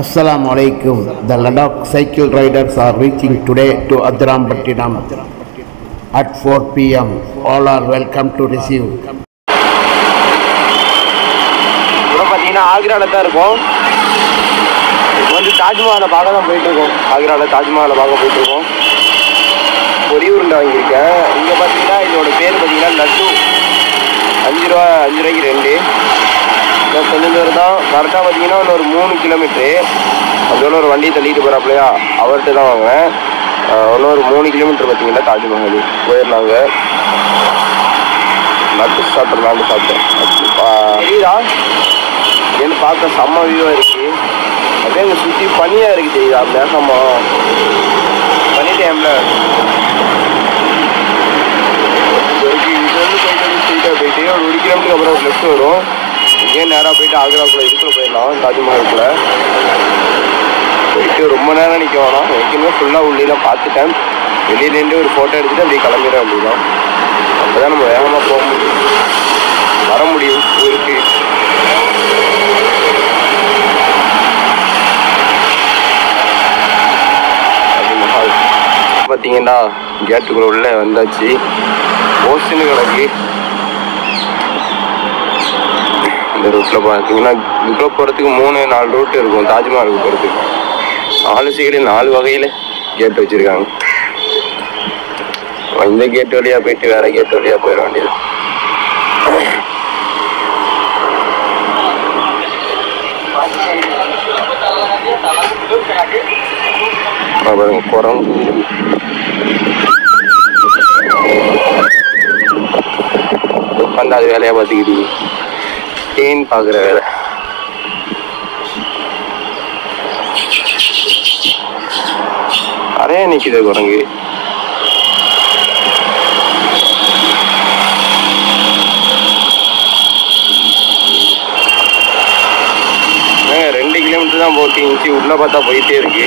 Assalamu alaikum. The Ladakh cycle riders are reaching today to Adrambattinam at 4 p.m. All are welcome to receive. இப்போ பார்த்தீங்கன்னா ஆக்ராவில் தான் இருக்கும். வந்து தாஜ்மஹாலை பார்க்க தான் போயிட்டுருக்கோம். ஆக்ராவில் தாஜ்மஹாலை பார்க்க போயிட்டுருக்கோம். பொரி உருண்டை வாங்கியிருக்கேன். இங்கே பார்த்தீங்கன்னா இதோட பேர் பார்த்தீங்கன்னா லட்டு. 5 ரூபாய்க்கு 2. கொஞ்சம் தூரம் தான். கரெக்டாக பார்த்தீங்கன்னா ஒரு 3 கிலோமீட்ரு. அதோட ஒரு வண்டியை தள்ளிட்டு போகிறாப்லையா, அவர்கிட்ட தான் வாங்குவேன். ஒரு 3 கிலோமீட்டர் பார்த்தீங்கன்னா தாஜ்மஹால் போயிடலாங்க. நட்டு சாப்பிட்றலான்னு சாப்பிட்டேன். தெரியுதா ஏன்னு பார்க்க செம்ம வியூவாக இருக்குது. அப்படியே அங்கே சுற்றி பனியாக இருக்குது. தெரியுதா மேகமாக பனி டைமில் இங்கேருந்து போயிட்டு ஸ்ட்ரீட்டாக போயிட்டு ஒரு 1 கிலோமீட்டருக்கு அப்புறம் ஒரு லெஃப்ட் வரும். இங்கேயே நேராக போயிட்டு ஆக்ராக்குள்ளே இதுக்குள்ளே போயிடலாம். தாஜ்மஹாலுக்குள்ளே போயிட்டு ரொம்ப நேரம் நிற்க வேணாம். ஏற்கனவே ஃபுல்லாக உள்ளேலாம் பார்த்துட்டேன். வெளியிலேருந்து ஒரு ஃபோட்டோ எடுத்துகிட்டு அப்படியே கிளம்பிட வேண்டியதான். அப்போ தான் நம்ம வேகமாக போக முடியும், வர முடியும் ஊருக்கு. பார்த்தீங்கன்னா கேட்டுக்குள்ள உள்ளே வந்தாச்சு. ஓசனு கிடக்கு. இந்த ரூட்டில் பார்த்தீங்கன்னா இதுக்குள்ளே போகிறதுக்கு 3-4 ரூட்டு இருக்கும். தாஜ்மஹாலுக்கு போகிறதுக்கு 4 சைடு 4 வகையில் கேட் வச்சுருக்காங்க. இந்த கேட் வழியாக போயிட்டு வேறு கேட் வழியாக போயிட வேண்டியது. பாருங்க குரங்கு. உட்காந்து அது வேலையாக பார்த்துக்கிட்டு தேன் பார்க்குற வேலை. நிறைய நிற்கிது குரங்கு. ஏங்க 2 கிலோமீட்டர் தான் போட்டு இருந்துச்சு. உள்ளே பார்த்தா போயிட்டே இருக்கு.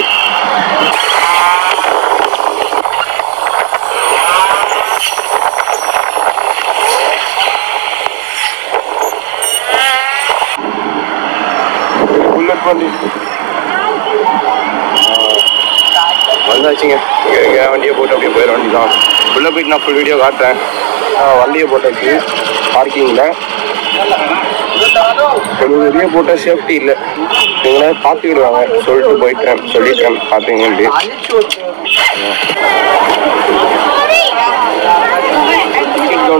வந்தாச்சுங்க. வண்டியை போட்டு அப்படியே போயிட வேண்டியதான். உள்ளே போயிட்டு நான் ஃபுல் வீடியோ காட்டுறேன். வண்டியை போட்டாச்சு பார்க்கிங்கில். கொஞ்சம் வெளியே போட்டால் சேஃப்டி இல்லை. நீங்களே பார்த்து விடுவாங்க சொல்லிட்டேன் பார்த்துங்கன்ட்டு.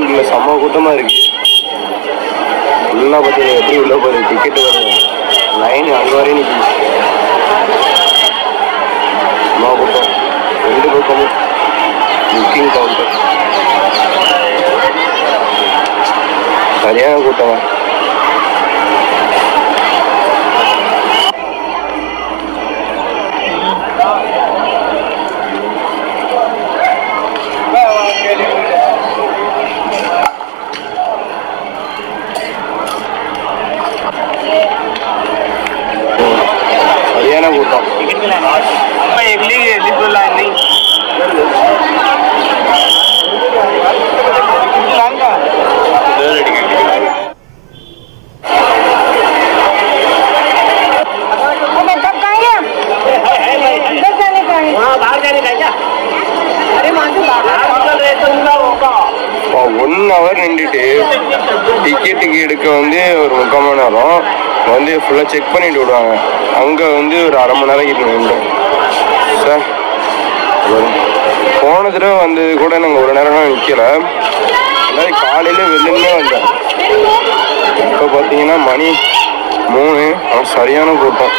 இல்லை செம்ம கூட்டமாக இருக்குது. ஃபுல்லாக பார்த்தீங்கன்னா எப்படி உள்ளே போகுது. டிக்கெட்டு வருது லைன் அங்கே வரையும் நிற்கிது. செம்ம கூட்டம். 2 பக்கமும் புக்கிங் கவுண்டர். சரியான கூட்டம். சரியான கூட்டம். ஒன் ஹவர் நின்றுட்டு டிக்கெட்டுக்கு எடுக்க வந்து ஒரு 3/4 மணி நேரம் வந்து ஃபுல்லாக செக் பண்ணிட்டு விடுவாங்க. அங்கே வந்து ஒரு 1/2 மணி நேரம் கிட்ட நின்று சார். போன தடவை வந்தது கூட நாங்கள் ஒரு நேரம் நிற்கலை. அதாவது காலையில் வெளிலே வந்தேன். இப்போ பார்த்தீங்கன்னா மணி 3. சரியான கூட்டம்.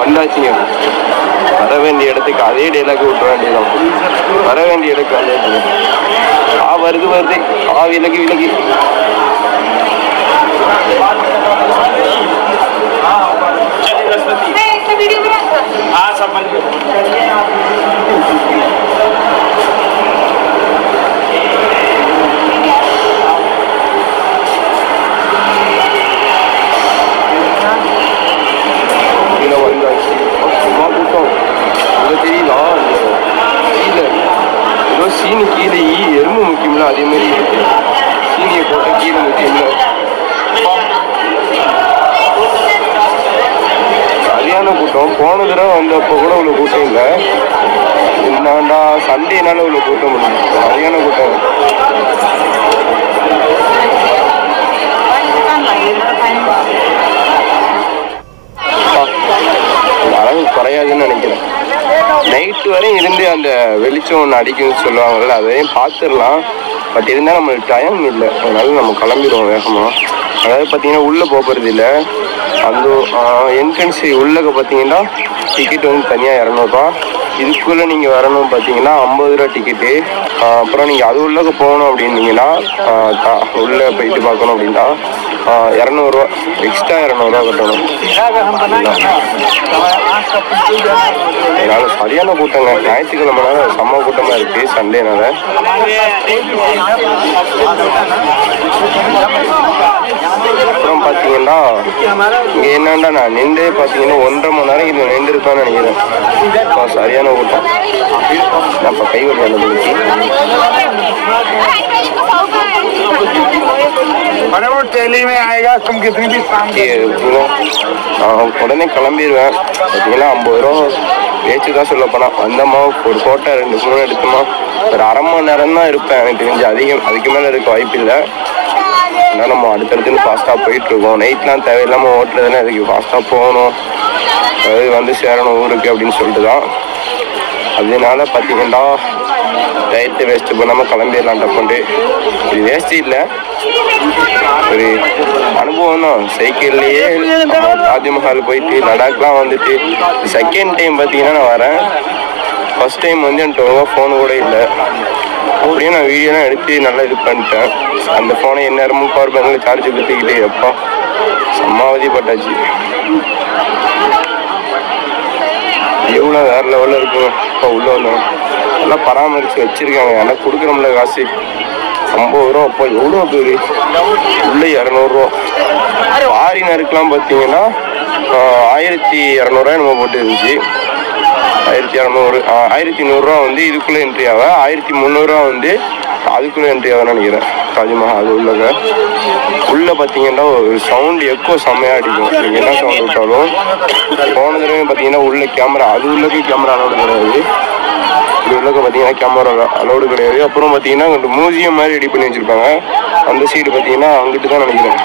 வந்தாச்சுங்க. வர வேண்டிய இடத்துக்கு அதே டேலாக்கு விட்டுற வேண்டியதான். வர வேண்டிய இடத்துக்கு வந்தாச்சுங்க. வருது விலகி வந்தாச்சு. தெரியுதா அதே மாதிரி சீனியை போட்டு கீழே வச்சுருந்தேன். சரியான கூட்டம். போன தடவை வந்தப்போ கூட இவ்வளோ கூட்டம் இல்லை. என்னடா சண்டேனால இவ்வளோ கூட்டம் முடியும். சரியான கூட்டம். அளவு குறையாதுன்னு நினைக்கிறேன். நைட்டு வரையும் இருந்து அந்த வெளிச்சம் ஒன்று அடிக்குன்னு சொல்லுவாங்கல்ல, அதையும் பார்த்துடலாம். பட் இருந்தால் நம்மளுக்கு டைம் இல்லை, அதனால நம்ம கிளம்பிடுவோம் வேகமாக. அதாவது பார்த்தீங்கன்னா உள்ளே போகிறது இல்லை. அந்த என்ட்ரன்ஸ் உள்ளக்க பார்த்தீங்கன்னா டிக்கெட் வந்து தனியாக 200 ரூபா. இதுக்குள்ளே நீங்கள் வரணும் பார்த்தீங்கன்னா 50 ரூபா டிக்கெட்டு. அப்புறம் நீங்கள் அது உள்ளக்க போகணும் அப்படின்னீங்கன்னா உள்ளே போயிட்டு பார்க்கணும் அப்படின்னா 200 ரூபா எக்ஸ்ட்ரா 200 ரூபா கட்டணும். அதனால சரியான கூட்டங்க. ஞாயிற்றுக்கிழமைனால செம்ம கூட்டமாக இருக்குது, சண்டேனால. அப்புறம் பார்த்தீங்கன்னா இங்கே என்னன்னா நான் நின்று பார்த்தீங்கன்னா 1.5 மணி நேரம் இதில் நின்றுருப்பான்னு நினைக்கிறேன். சரியான கூட்டம். நான் இப்போ கை வழி அனுப்பிச்சு உடனே கிளம்பிடுவேன். பார்த்தீங்கன்னா 50 ரூபா பேச்சு தான் சொல்ல போனால். வந்தம்மா ஒரு ஃபோட்டோ 2-3 எடுத்தோமா ஒரு 1/2 மணி நேரம் தான் இருப்பேன் எனக்கு தெரிஞ்சு. அதுக்கு மேலே இருக்க வாய்ப்பு இல்லை. ஆனால் நம்ம அடுத்தடுத்துன்னு ஃபாஸ்ட்டாக போயிட்டுருக்கோம். நைட்லாம் தேவையில்லாமல் ஓட்டுறதுன்னா அதுக்கு ஃபாஸ்ட்டாக போகணும், அது வந்து சேரணும் ஊருக்கு அப்படின்னு சொல்லிட்டு தான். அதனால பார்த்தீங்கன்னா டயத்தை வேஸ்ட்டு பண்ணாமல் கிளம்பிடலாம் டப்புன்ட்டு. இது வேஸ்ட்டு இல்லை, ஒரு அனுபவம் தான். சைக்கிள்லேயே தாஜ்மஹால் போயிட்டு லடாக்லாம் வந்துட்டு செகண்ட் டைம் பார்த்தீங்கன்னா நான் வரேன். ஃபஸ்ட் டைம் வந்து என்கிட்ட ரொம்ப ஃபோனு கூட இல்லை. அப்படியே நான் வீடியோலாம் எடுத்து நல்லா இது பண்ணிட்டேன். அந்த ஃபோனை எந்நேரமும் பவர் பேங்கில் சார்ஜ் குத்திக்கிட்டு எப்போ சம்மாவதிப்பட்டாச்சு. எவ்வளோ வேறு லெவலில் இருக்கும். இப்போ உள்ளே வந்தோம் நல்லா பராமரித்து வச்சுருக்காங்க. எனக்கு கொடுக்குறோம்ல காசு 50 ரூபா. அப்போ எவ்வளோ பேர் உள்ளே 200 ரூபா. ஃபாரினருக்குலாம் பார்த்தீங்கன்னா 1200 நம்ம போட்டு இருந்துச்சு. 1200 1100 ரூபா வந்து இதுக்குள்ளே என்ட்ரி ஆக, 1300 ரூபா வந்து அதுக்குள்ளே என்ட்ரி ஆகுன்னு நினைக்கிறேன். தாஜ்மஹால் உள்ளே பார்த்தீங்கன்னா ஒரு சவுண்டு எக்கோ செம்மையாக அடிக்கும். நீங்கள் என்ன சவுண்ட் விட்டாலும். போன தடவை பார்த்தீங்கன்னா உள்ள கேமரா, அது உள்ளக்கு கேமரா அலோடு கிடையாது. இது உள்ளக்க பார்த்தீங்கன்னா கேமரா அலோடு கிடையாது. அப்புறம் பார்த்தீங்கன்னா அங்கே மியூசியம் மாதிரி ரெடி பண்ணி வச்சுருப்பாங்க. அந்த சைடு பார்த்தீங்கன்னா அங்கிட்டு தான் நினைக்கிறேன்.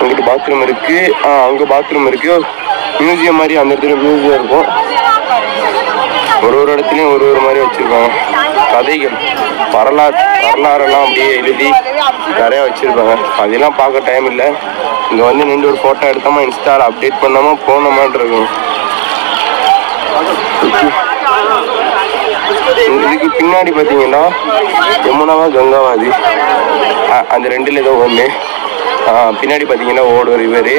அங்கிட்டு பாத்ரூம் இருக்குது. அங்கே பாத்ரூம் இருக்குது. மியூசியம் மாதிரி அந்த இடத்துல மியூசியம் இருக்கும். ஒரு இடத்துலையும் ஒரு மாதிரி வச்சுருப்பாங்க. கதைகள் வரலாறெல்லாம் அப்படியே எழுதி நிறையா வச்சுருப்பாங்க. அதெல்லாம் பார்க்க டைம் இல்லை. இங்கே வந்து நின்று ஒரு ஃபோட்டோ எடுத்தோமா இன்ஸ்டாவில் அப்டேட் பண்ணாமல் போனோமான் இருக்கும். இதுக்கு பின்னாடி பார்த்தீங்கன்னா யமுனாவா கங்காவாதி அந்த ரெண்டில் ஏதோ ஒன்று. பின்னாடி பார்த்தீங்கன்னா ஓடும் ரிவரு.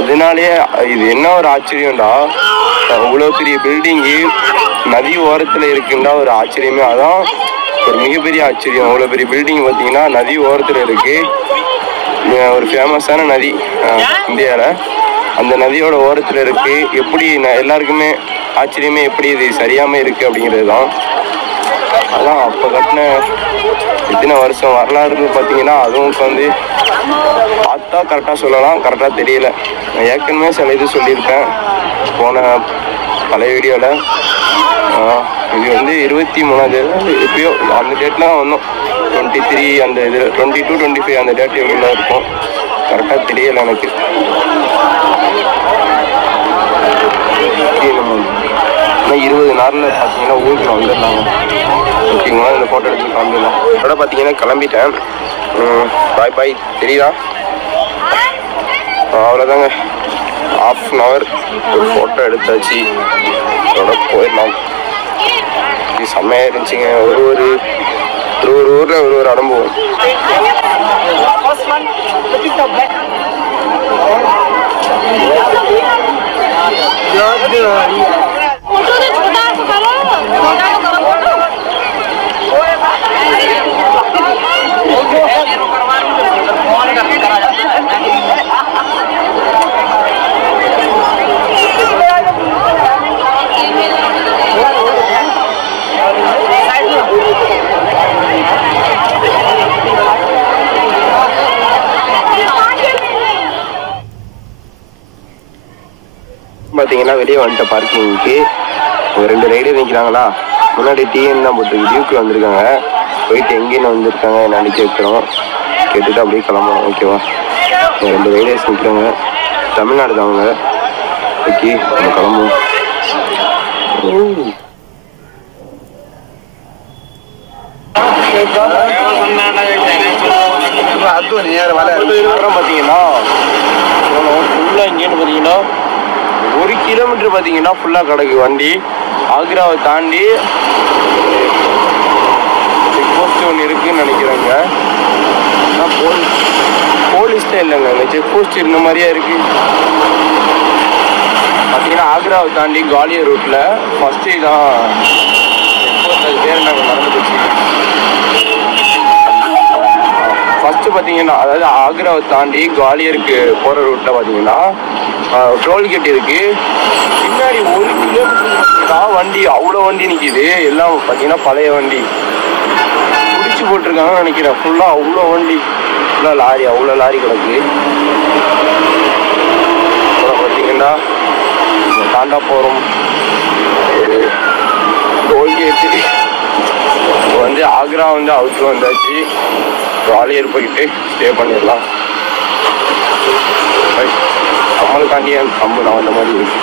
அதனாலே இது என்ன ஒரு ஆச்சரியம்டா, இவ்வளோ பெரிய பில்டிங்கு நதி ஓரத்தில் இருக்குண்டா ஒரு ஆச்சரியமே. அதான் ஒரு மிகப்பெரிய ஆச்சரியம். அவ்வளோ பெரிய பில்டிங் பார்த்தீங்கன்னா நதி ஓரத்தில் இருக்குது. ஒரு ஃபேமஸான நதி இந்தியாவில். அந்த நதியோட ஓரத்தில் இருக்குது. எப்படி எல்லாருக்குமே ஆச்சரியமே எப்படி இது சரியாமல் இருக்குது அப்படிங்கிறது தான். அதான் அப்போ கட்டின இத்தனை வருஷம் வரலாறுன்னு பார்த்தீங்கன்னா அதுவும் இப்போ வந்து பார்த்தா கரெக்டாக சொல்லலாம், கரெக்டாக தெரியல. நான் ஏற்கனவே சில இது சொல்லியிருக்கேன் போன பழைய வீடியோவில். இது வந்து 23 எப்பயோ அந்த டேட்டில் தான் வந்தோம். 23 அந்த இது 22, 25 அந்த டேட் எவ்வளோ இருக்கும் கரெக்டாக தெரியலை எனக்கு. இன்னும் 20 நாளில் பார்த்தீங்கன்னா ஊருக்கு வந்துடலாங்க. ஓகேங்களா, இந்த ஃபோட்டோ எடுத்து கிளம்பிடலாம். அதோட பார்த்தீங்கன்னா கிளம்பிட்டேன். பாய் பாய். தெரியுதா? அவ்வளோதாங்க. 1/2 hour ஒரு ஃபோட்டோ எடுத்தாச்சு. அதோட போயிடலாம். இது செம்மையாக இருந்துச்சுங்க. ஒரு ஊரில் ஒரு அனுபவம். பார்த்தீங்கன்னா வெளியே வந்துட்ட பார்க்கிங்க்கு ஒரு 2 ரைடர் நிற்கிறாங்களா. முன்னாடி டிஎன் தான் போட்டு டியூக்கு வந்திருக்காங்க. போயிட்டு எங்கேன்னு வந்திருக்காங்க என்னன்னு கேட்குறோம். கேட்டுட்டு அப்படியே கிளம்பணும். ஓகேவா? 2 ரைடர்ஸ் நிற்கிறாங்க. தமிழ்நாடு தான் அவங்க. ஓகே நம்ம கிளம்புவோம். பார்த்தீங்கன்னா ஃபுல்லாக இங்கேன்னு பார்த்தீங்கன்னா 1 கிலோமீட்டர் பார்த்தீங்கன்னா ஃபுல்லாக கிடக்கு வண்டி. ஆக்ராவை தாண்டி செக் போஸ்ட் ஒன்று இருக்குன்னு நினைக்கிறேங்க. ஆனால் போலீஸ் தான் இல்லைங்க, அங்கே செக் போஸ்ட் இருந்த மாதிரியே இருக்கு. பார்த்தீங்கன்னா ஆக்ராவை தாண்டி குவாலியர் ரூட்டில் ஃபஸ்ட்டு தான் செக் போஸ்ட். அது பேர் நாங்கள் மறந்து போச்சு. ஃபஸ்ட்டு பார்த்தீங்கன்னா அதாவது ஆக்ராவை தாண்டி குவாலியருக்கு போகிற ரூட்டில் பார்த்தீங்கன்னா டோல்கேட் இருக்குது. பின்னாடி 1 கிலோமீட்டர் வண்டி அவ்வளோ வண்டி நிற்கிது. எல்லாம் பார்த்தீங்கன்னா பழைய வண்டி பிடிச்சி போட்டிருக்காங்கன்னு நினைக்கிறேன். ஃபுல்லாக அவ்வளோ வண்டி, ஃபுல்லாக லாரி, அவ்வளோ லாரி கிடக்கு. அப்புறம் பார்த்தீங்கன்னா தாண்டா போகிறோம் டோல்கேட்டு. வந்து ஆக்ரா வந்து அவுட்டு வந்தாச்சு. குவாலியர் போயிட்டு ஸ்டே பண்ணிடலாம். நம்மளுக்காண்டியே கம்பு நான் அந்த மாதிரி இருக்கு.